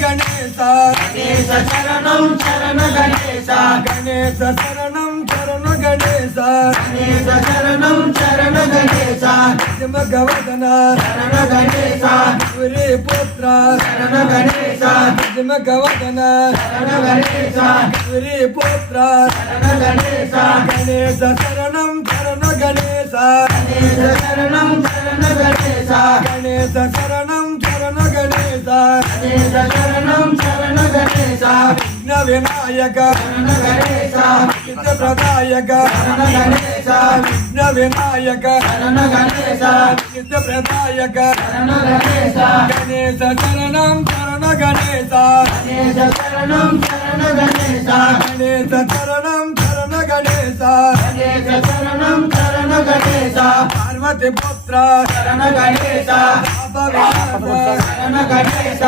గణేశ గణేశ శరణం శరణ గణేశ గణేశ శరణం శరణ గణేశ గణేశ శరణం శరణ గణేశ భగవదన శరణ గణేశ గురి పుత్ర శరణ గణేశ భగవదన శరణ గణేశ గురి పుత్ర శరణ గణేశ గణేశ శరణం శరణ గణేశ గణేశ శరణం శరణ గణేశ గణేశ శరణం శరణ గణేశ గణేశ శరణం శరణ గణేశ విఘ్న వినాయక శరణ గణేశ విఘ్న ప్రదాయక శరణ గణేశ విఘ్న వినాయక శరణ గణేశ విఘ్న ప్రదాయక శరణ గణేశ గణేశ శరణం శరణ గణేశ గణేశ శరణం శరణ గణేశ గణేశ శరణం శరణ గణేశ గణేశ శరణం శరణ గణేశ పార్వతి పుత్ర శరణ గణేశ శరణ గణేశ